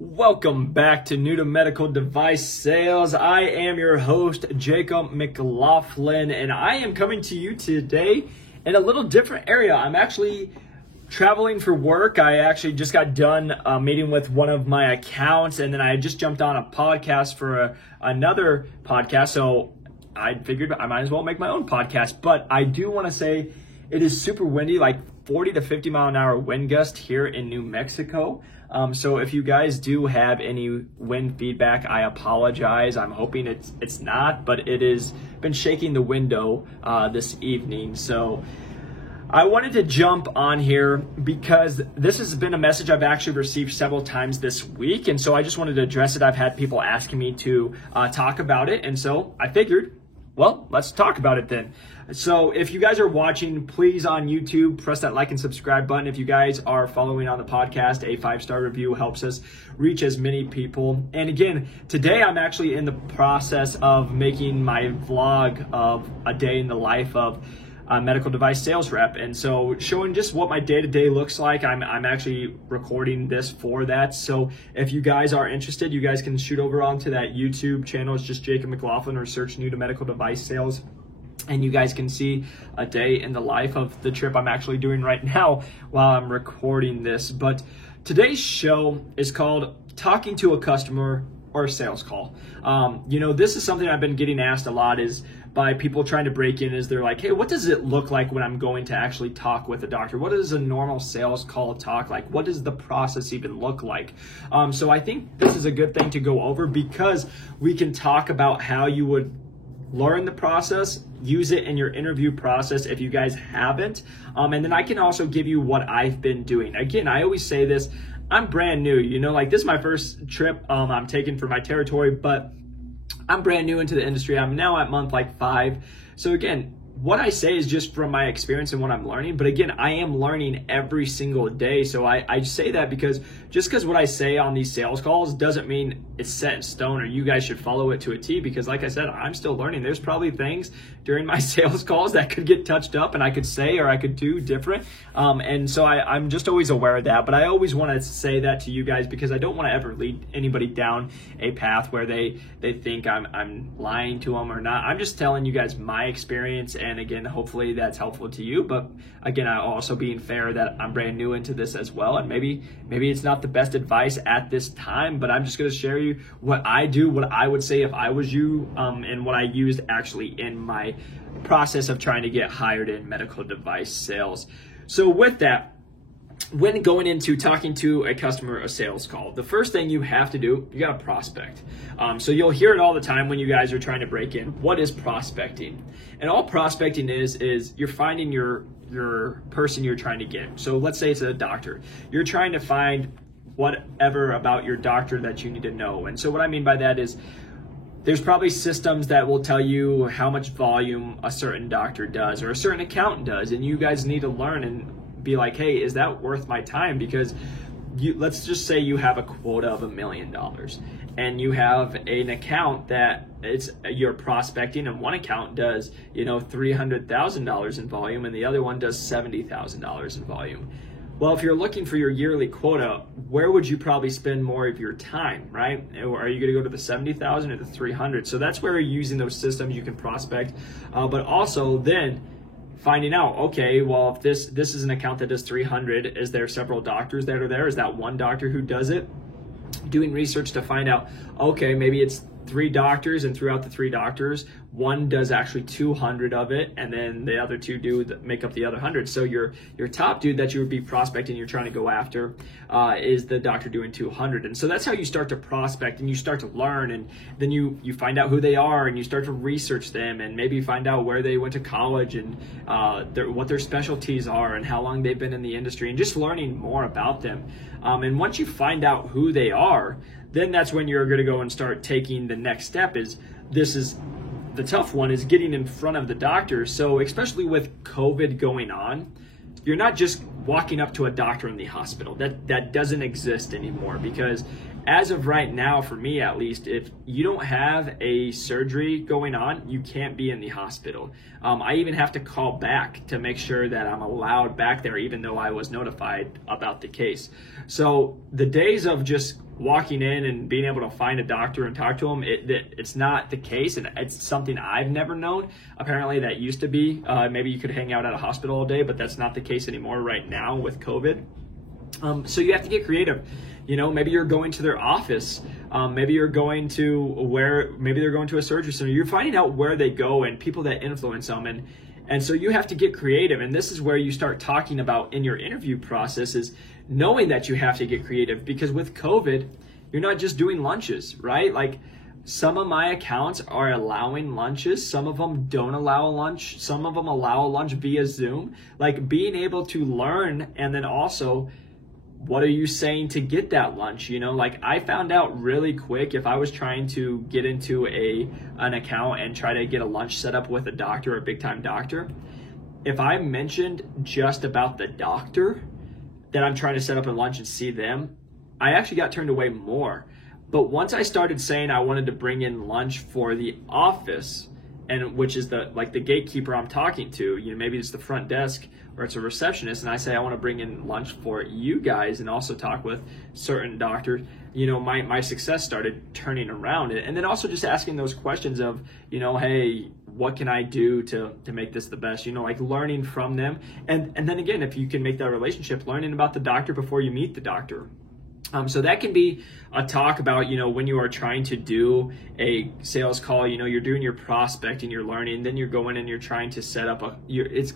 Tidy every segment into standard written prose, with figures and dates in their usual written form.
Welcome back to New to Medical Device Sales. I am your host, Jacob McLaughlin, and I am coming to you today in a little different area. I'm actually traveling for work. I actually just got done meeting with one of my accounts, and then I just jumped on a podcast for another podcast, so I figured I might as well make my own podcast. But I do want to say it is super windy, like 40 to 50 mile an hour wind gust here in New Mexico. So if you guys do have any wind feedback, I apologize. I'm hoping it's not, but it has been shaking the window this evening. So I wanted to jump on here because this has been a message I've actually received several times this week. And so I just wanted to address it. I've had people asking me to talk about it. And so I figured, well, let's talk about it then. So if you guys are watching, please on YouTube, press that like and subscribe button. If you guys are following on the podcast, a 5-star review helps us reach as many people. And again, today I'm actually in the process of making my vlog of a day in the life of a medical device sales rep. And so showing just what my day-to-day looks like. I'm actually recording this for that. So if you guys are interested, you guys can shoot over onto that YouTube channel. It's just Jacob McLaughlin, or search New to Medical Device Sales. And you guys can see a day in the life of the trip I'm actually doing right now while I'm recording this. But today's show is called Talking to a Customer or a Sales Call. This is something I've been getting asked a lot, is by people trying to break in, is they're like, hey, what does it look like when I'm going to actually talk with a doctor? What does a normal sales call talk like? What does the process even look like? So I think this is a good thing to go over, because we can talk about how you would learn the process, use it in your interview process if you guys haven't. And then I can also give you what I've been doing. Again, I always say this, I'm brand new, this is my first trip I'm taking for my territory, but I'm brand new into the industry. I'm now at month 5. So again, what I say is just from my experience and what I'm learning. But again, I am learning every single day. So I say that because just because what I say on these sales calls doesn't mean it's set in stone or you guys should follow it to a T. Because like I said, I'm still learning. There's probably things during my sales calls that could get touched up and I could say or I could do different. And so I'm just always aware of that. But I always want to say that to you guys because I don't want to ever lead anybody down a path where they think I'm lying to them or not. I'm just telling you guys my experience. And again, hopefully that's helpful to you. But again, I'm also being fair that I'm brand new into this as well. And maybe it's not the best advice at this time, but I'm just going to share you what I do, what I would say if I was you, and what I used actually in my process of trying to get hired in medical device sales. So with that, when going into talking to a customer, a sales call, the first thing you have to do, you got to prospect. So you'll hear it all the time when you guys are trying to break in. What is prospecting? And all prospecting is you're finding your person you're trying to get. So let's say it's a doctor. You're trying to find whatever about your doctor that you need to know. And so what I mean by that is there's probably systems that will tell you how much volume a certain doctor does or a certain accountant does. And you guys need to learn and be like, hey, is that worth my time? Because let's just say you have a quota of $1 million and you have an account that you're prospecting, and one account does $300,000 in volume and the other one does $70,000 in volume. Well, if you're looking for your yearly quota, where would you probably spend more of your time, right? Are you going to go to the 70,000 or the 300? So that's where using those systems you can prospect, but also then finding out, okay, well, if this is an account that does 300, is there several doctors that are there? Is that one doctor who does it? Doing research to find out, okay, maybe it's 3 doctors, and throughout the 3 doctors, one does actually 200 of it, and then the other 2 make up the other 100. So your top dude that you would be prospecting, you're trying to go after, is the doctor doing 200. And so that's how you start to prospect, and you start to learn, and then you find out who they are, and you start to research them, and maybe find out where they went to college, and what their specialties are, and how long they've been in the industry, and just learning more about them. And once you find out who they are, then that's when you're going to go and start taking the next step. This is the tough one, is getting in front of the doctor. So especially with COVID going on, you're not just walking up to a doctor in the hospital. That doesn't exist anymore, because as of right now, for me at least, if you don't have a surgery going on, you can't be in the hospital. I even have to call back to make sure that I'm allowed back there, even though I was notified about the case. So the days of just walking in and being able to find a doctor and talk to them, it's not the case, and it's something I've never known. Apparently that used to be, maybe you could hang out at a hospital all day, but that's not the case anymore right now with COVID. So you have to get creative. Maybe you're going to their office. Maybe you're going to maybe they're going to a surgery center. You're finding out where they go and people that influence them. And so you have to get creative. And this is where you start talking about in your interview process, is knowing that you have to get creative, because with COVID, you're not just doing lunches, right? Like, some of my accounts are allowing lunches. Some of them don't allow a lunch. Some of them allow a lunch via Zoom. Like, being able to learn, and then also, what are you saying to get that lunch? Like, I found out really quick, if I was trying to get into an account and try to get a lunch set up with a doctor, a big time doctor, if I mentioned just about the doctor that I'm trying to set up a lunch and see them, I actually got turned away more. But once I started saying I wanted to bring in lunch for the office, and which is the gatekeeper I'm talking to, maybe it's the front desk or it's a receptionist, and I say I want to bring in lunch for you guys and also talk with certain doctors, my success started turning around. And then also just asking those questions of, hey, what can I do to make this the best? Like, learning from them. And then again, if you can make that relationship, learning about the doctor before you meet the doctor. So that can be a talk about, when you are trying to do a sales call, you're doing your prospecting, you're learning, then you're going and you're trying to set up it's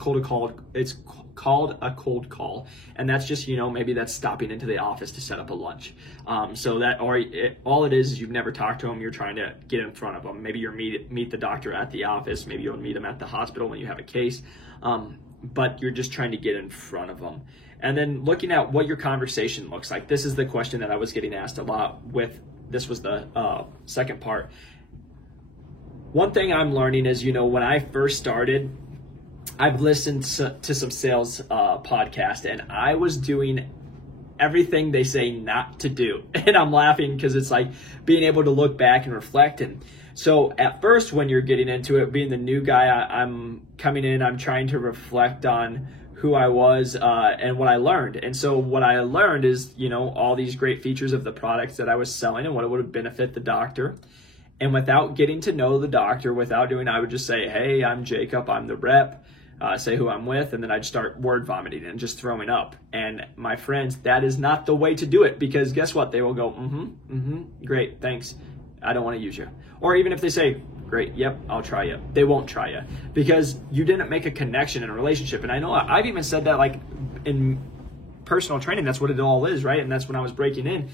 called a cold call. And that's just, maybe that's stopping into the office to set up a lunch. All it is you've never talked to them. You're trying to get in front of them. Maybe you're meet the doctor at the office. Maybe you'll meet them at the hospital when you have a case. But you're just trying to get in front of them. And then looking at what your conversation looks like. This is the question that I was getting asked a lot with. This was the second part. One thing I'm learning is, when I first started, I've listened to some sales podcasts, and I was doing everything they say not to do. And I'm laughing because it's like being able to look back and reflect. And so at first, when you're getting into it, being the new guy, I'm coming in, I'm trying to reflect on who I was and what I learned. And so what I learned is, all these great features of the products that I was selling and what it would benefit the doctor. And without getting to know the doctor, I would just say, hey, I'm Jacob, I'm the rep, say who I'm with, and then I'd start word vomiting and just throwing up. And my friends, that is not the way to do it, because guess what? They will go, great, thanks, I don't want to use you. Or even if they say, great, yep, I'll try you, they won't try you, because you didn't make a connection in a relationship. And I know I've even said that, like, in personal training, that's what it all is, right? And that's when I was breaking in.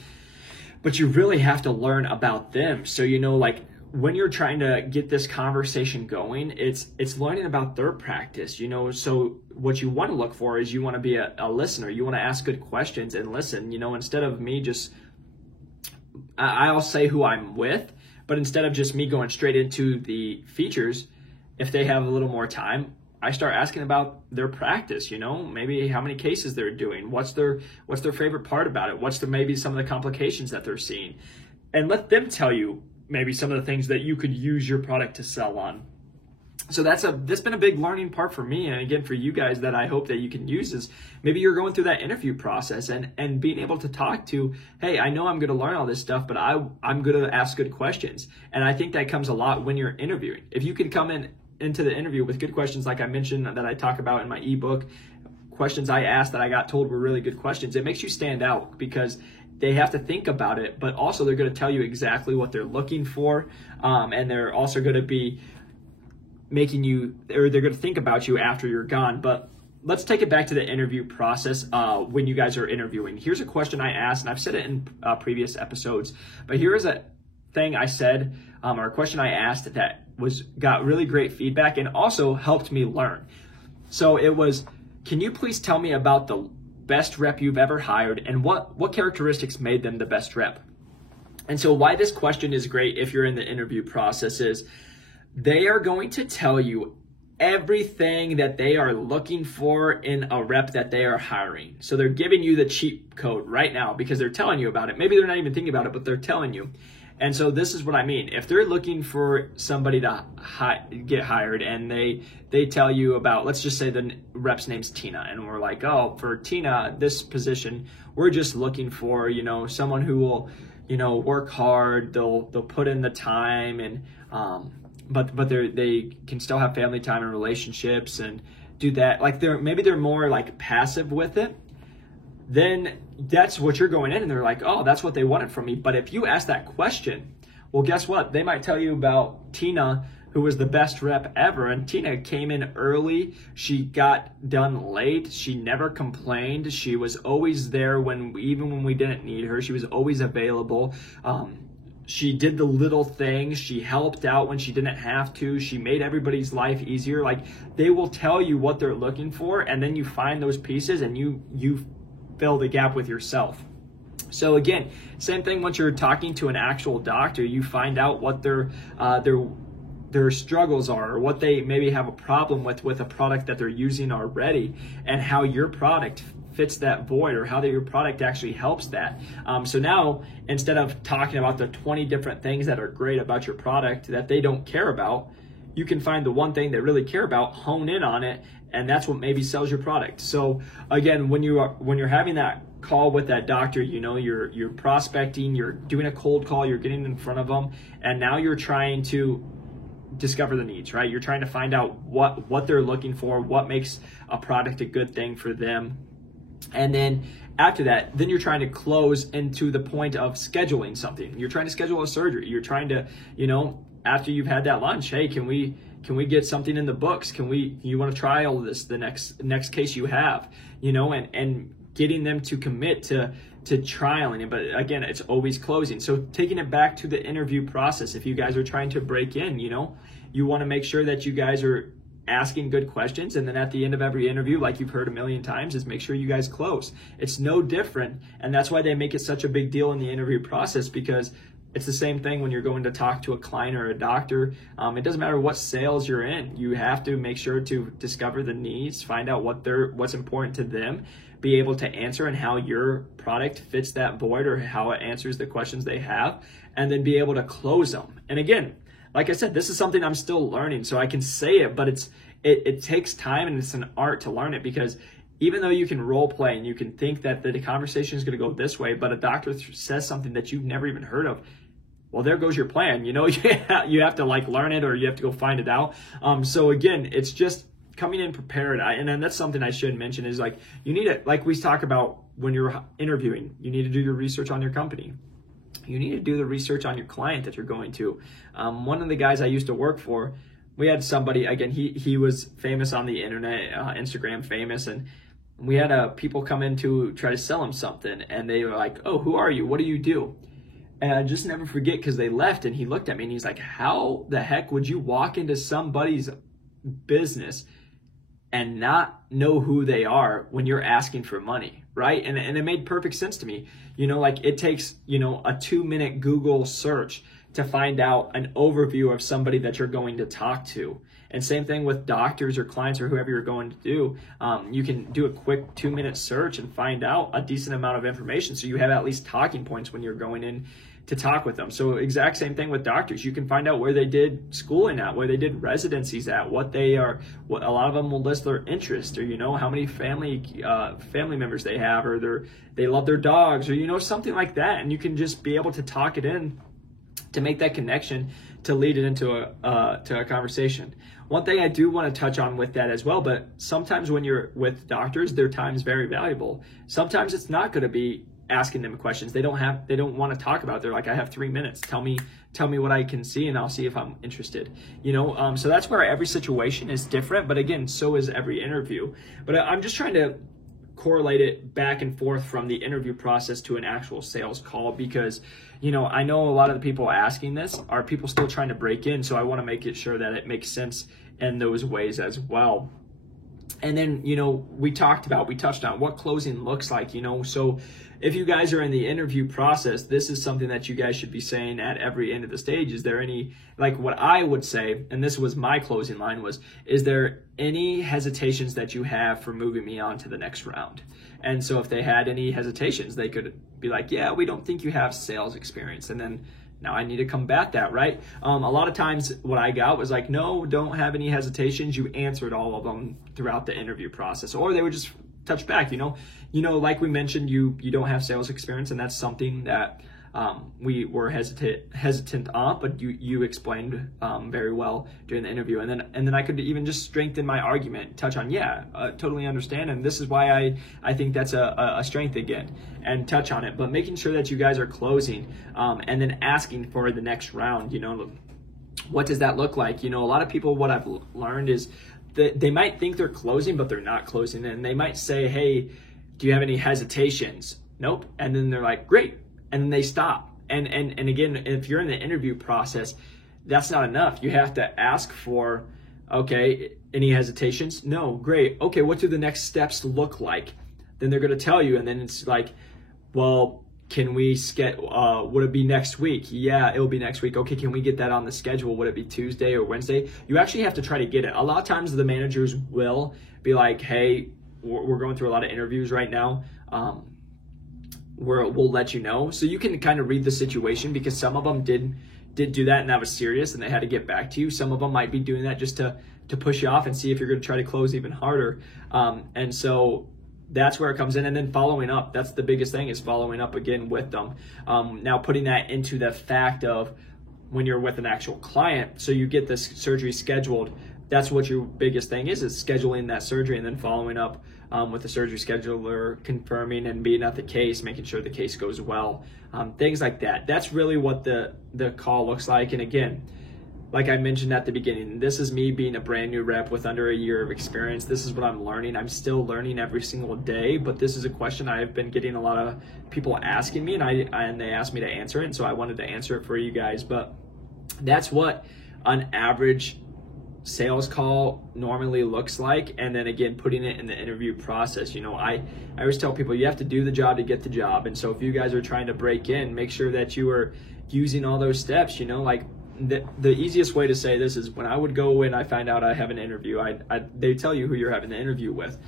But you really have to learn about them. So, like, when you're trying to get this conversation going, it's learning about their practice, So what you want to look for is you want to be a listener. You want to ask good questions and listen, instead of me just, I'll say who I'm with, but instead of just me going straight into the features, if they have a little more time, I start asking about their practice, maybe how many cases they're doing, what's their favorite part about it, what's maybe some of the complications that they're seeing, and let them tell you maybe some of the things that you could use your product to sell on. So that's been a big learning part for me, and again for you guys, that I hope that you can use, is maybe you're going through that interview process and being able to talk to, hey, I know I'm going to learn all this stuff, but I'm going to ask good questions. And I think that comes a lot when you're interviewing. If you can come into the interview with good questions, like I mentioned that I talk about in my ebook, questions I asked that I got told were really good questions, it makes you stand out, because they have to think about it, but also they're going to tell you exactly what they're looking for, and they're also going to be making you, or they're going to think about you after you're gone. But let's take it back to the interview process when you guys are interviewing. Here's a question I asked, and I've said it in previous episodes, but here is a thing I said, or a question I asked that got really great feedback and also helped me learn. So it was, can you please tell me about the best rep you've ever hired, and what characteristics made them the best rep? And so why this question is great if you're in the interview process is, they are going to tell you everything that they are looking for in a rep that they are hiring. So they're giving you the cheat code right now because they're telling you about it. Maybe they're not even thinking about it, but they're telling you. And so this is what I mean. If they're looking for somebody to get hired and they tell you about, let's just say the rep's name's Tina, and we're like, oh, for Tina, this position, we're just looking for, someone who will, work hard, they'll put in the time, and but they can still have family time and relationships and do that. Like maybe they're more like passive with it. Then that's what you're going in, and they're like, oh, that's what they wanted from me. But if you ask that question, well, guess what? They might tell you about Tina, who was the best rep ever. And Tina came in early. She got done late. She never complained. She was always there even when we didn't need her. She was always available. She did the little things. She helped out when she didn't have to. She made everybody's life easier. Like, they will tell you what they're looking for, and then you find those pieces and you fill the gap with yourself. So again, same thing once you're talking to an actual doctor, you find out what their struggles are, or what they maybe have a problem with a product that they're using already, and how your product fits that void, or how your product actually helps that. So now, instead of talking about the 20 different things that are great about your product that they don't care about, you can find the one thing they really care about, hone in on it, and that's what maybe sells your product. So again, when you're having that call with that doctor, you're prospecting, you're doing a cold call, you're getting in front of them, and now you're trying to discover the needs, right? You're trying to find out what they're looking for, what makes a product a good thing for them. And then after that, then you're trying to close into the point of scheduling something. You're trying to schedule a surgery. You're trying to, after you've had that lunch, hey, can we get something in the books? You want to trial this the next case you have, and getting them to commit to trialing it. But again, it's always closing. So taking it back to the interview process, if you guys are trying to break in, you want to make sure that you guys are asking good questions, and then at the end of every interview, like you've heard a million times, is make sure you guys close. It's no different, and that's why they make it such a big deal in the interview process, because it's the same thing when you're going to talk to a client or a doctor. It doesn't matter what sales you're in. You have to make sure to discover the needs, find out what's important to them, be able to answer, and how your product fits that void, or how it answers the questions they have, and then be able to close them. And again, like I said, this is something I'm still learning, so I can say it, but it takes time, and it's an art to learn it, because even though you can role play and you can think that the conversation is going to go this way, but a doctor says something that you've never even heard of, well, there goes your plan. You have to learn it, or you have to go find it out. So again, it's just coming in prepared. And then that's something I should mention is you need to, like we talk about when you're interviewing, you need to do your research on your company. You need to do the research on your client that you're going to. One of the guys I used to work for, we had somebody, again, he was famous on the internet, Instagram famous, and we had people come in to try to sell him something, and they were like, oh, who are you? What do you do? And I just never forget, because they left, and he looked at me and he's like, how the heck would you walk into somebody's business and not know who they are when you're asking for money, right? And it made perfect sense to me. It takes, a 2-minute Google search to find out an overview of somebody that you're going to talk to. And same thing with doctors or clients or whoever you're going to do. You can do a quick 2-minute search and find out a decent amount of information, so you have at least talking points when you're going in to talk with them. So exact same thing with doctors. You can find out where they did schooling at, where they did residencies at, what a lot of them will list their interest, or how many family members they have, or they love their dogs, or something like that. And you can just be able to talk it in to make that connection, to lead it into a conversation. One thing I do want to touch on with that as well, but sometimes when you're with doctors, their time is very valuable. Sometimes it's not going to be asking them questions. They don't want to talk about it. They're like, I have 3 minutes. Tell me what I can see, and I'll see if I'm interested. So that's where every situation is different, but again, so is every interview. But I'm just trying to correlate it back and forth from the interview process to an actual sales call, because I know a lot of the people asking this are people still trying to break in, so I want to make it sure that it makes sense in those ways as well. And then, we touched on what closing looks like, so if you guys are in the interview process, this is something that you guys should be saying at every end of the stage. Is there any, like what I would say, and this was my closing line was, is there any hesitations that you have for moving me on to the next round? And so if they had any hesitations, they could be like, yeah, we don't think you have sales experience. And then now I need to combat that, right? A lot of times what I got was like, no, don't have any hesitations. You answered all of them throughout the interview process. Or they would just touch back, like we mentioned, you don't have sales experience, and that's something that we were hesitant on, but you explained very well during the interview. And then I could even just strengthen my argument, touch on, totally understand. And this is why I think that's a strength again, and touch on it. But making sure that you guys are closing and then asking for the next round, what does that look like? A lot of people, what I've learned is that they might think they're closing, but they're not closing. And they might say, hey, do you have any hesitations? Nope. And then they're like, great. And then they stop. And again, if you're in the interview process, that's not enough. You have to ask for, okay, any hesitations? No, great. Okay, what do the next steps look like? Then they're going to tell you, and then it's like, well, can we would it be next week? Yeah, it'll be next week. Okay, can we get that on the schedule? Would it be Tuesday or Wednesday? You actually have to try to get it. A lot of times the managers will be like, hey, we're going through a lot of interviews right now. We'll let you know. So you can kind of read the situation, because some of them did do that, and that was serious, and they had to get back to you. Some of them might be doing that just to push you off and see if you're going to try to close even harder. And so that's where it comes in. And then following up, that's the biggest thing, is following up again with them. Now putting that into the fact of when you're with an actual client, so you get this surgery scheduled, that's what your biggest thing is scheduling that surgery, and then following up with the surgery scheduler, confirming and being at the case, making sure the case goes well, things like that. That's really what the call looks like. And again, like I mentioned at the beginning, this is me being a brand new rep with under a year of experience. This is what I'm learning. I'm still learning every single day, but this is a question I've been getting a lot of people asking me, and they asked me to answer it, and so I wanted to answer it for you guys. But that's what an average sales call normally looks like. And then again, putting it in the interview process. I always tell people, you have to do the job to get the job. And so if you guys are trying to break in, make sure that you are using all those steps. Like the easiest way to say this is, when I would go in, I find out I have an interview, they tell you who you're having the interview with.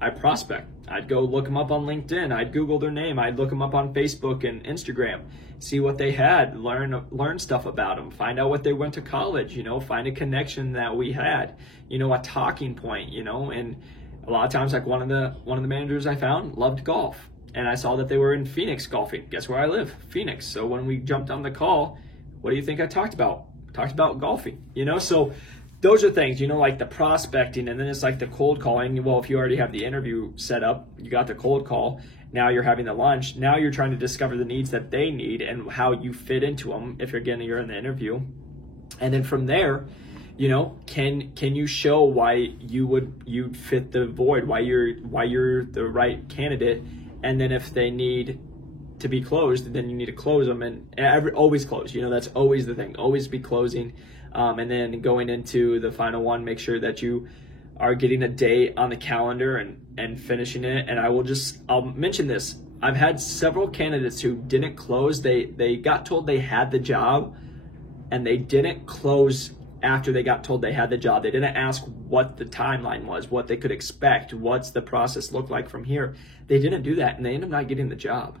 I prospect. I'd go look them up on LinkedIn. I'd Google their name. I'd look them up on Facebook and Instagram, see what they had, learn stuff about them, find out what they went to college, find a connection that we had, a talking point, and a lot of times, like one of the managers I found loved golf, and I saw that they were in Phoenix golfing. Guess where I live? Phoenix. So when we jumped on the call, what do you think I talked about? Talked about golfing, so those are things, like the prospecting, and then it's like the cold calling. Well, if you already have the interview set up, you got the cold call, now you're having the lunch, now you're trying to discover the needs that they need and how you fit into them if you're in the interview. And then from there, can you show why you'd fit the void, why you're the right candidate. And then if they need to be closed, then you need to close them, and always close. That's always the thing, always be closing. And then going into the final one, make sure that you are getting a date on the calendar and finishing it. And I'll mention this. I've had several candidates who didn't close. They got told they had the job, and they didn't close after they got told they had the job. They didn't ask what the timeline was, what they could expect, what's the process look like from here. They didn't do that, and they ended up not getting the job,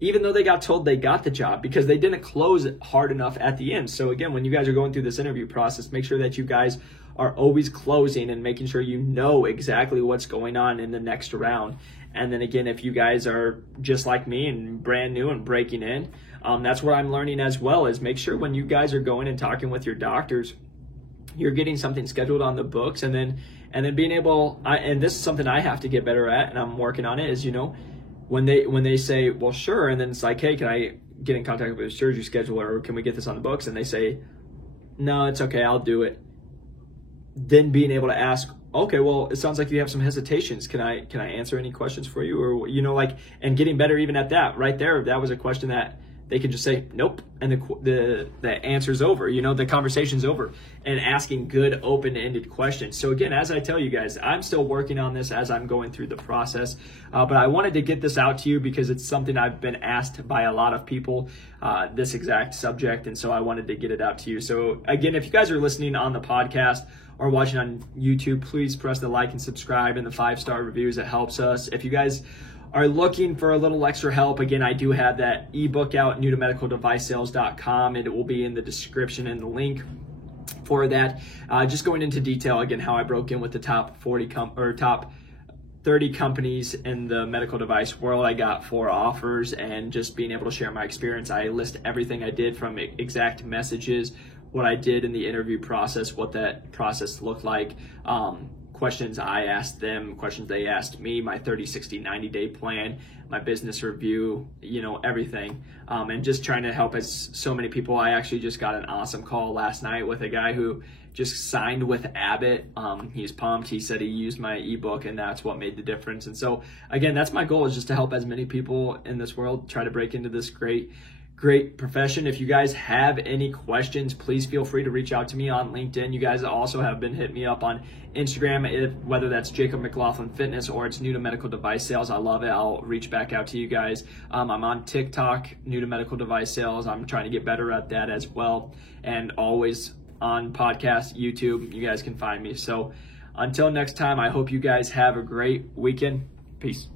even though they got told they got the job, because they didn't close it hard enough at the end. So again, when you guys are going through this interview process, make sure that you guys are always closing and making sure you know exactly what's going on in the next round. And then again, if you guys are just like me and brand new and breaking in, that's what I'm learning as well, is make sure when you guys are going and talking with your doctors, you're getting something scheduled on the books, and then being able, and this is something I have to get better at, and I'm working on it, is, when they say, well, sure, and then it's like, hey, can I get in contact with a surgery scheduler, or can we get this on the books? And they say, no, it's okay, I'll do it. Then being able to ask, okay, well, it sounds like you have some hesitations. Can I answer any questions for you? Or, and getting better even at that. Right there, that was a question that they can just say nope, and the answer's over. The conversation's over. And asking good open-ended questions. So again, as I tell you guys, I'm still working on this as I'm going through the process, but I wanted to get this out to you because it's something I've been asked by a lot of people, this exact subject, and so I wanted to get it out to you. So again, if you guys are listening on the podcast or watching on YouTube, please press the like and subscribe and the 5-star reviews. It helps us. If you guys are looking for a little extra help, again, I do have that ebook out, newtomedicaldevicesales.com, and it will be in the description and the link for that. Just going into detail, again, how I broke in with the top 30 companies in the medical device world. I got 4 offers, and just being able to share my experience. I list everything I did, from exact messages, what I did in the interview process, what that process looked like, questions I asked them, questions they asked me, my 30, 60, 90-day plan, my business review, everything. And just trying to help so many people. I actually just got an awesome call last night with a guy who just signed with Abbott. He's pumped. He said he used my ebook, and that's what made the difference. And so again, that's my goal, is just to help as many people in this world try to break into this great profession. If you guys have any questions, please feel free to reach out to me on LinkedIn. You guys also have been hitting me up on Instagram, whether that's Jacob McLaughlin Fitness or it's New to Medical Device Sales. I love it. I'll reach back out to you guys. I'm on TikTok, New to Medical Device Sales. I'm trying to get better at that as well. And always on podcast, YouTube, you guys can find me. So until next time, I hope you guys have a great weekend. Peace.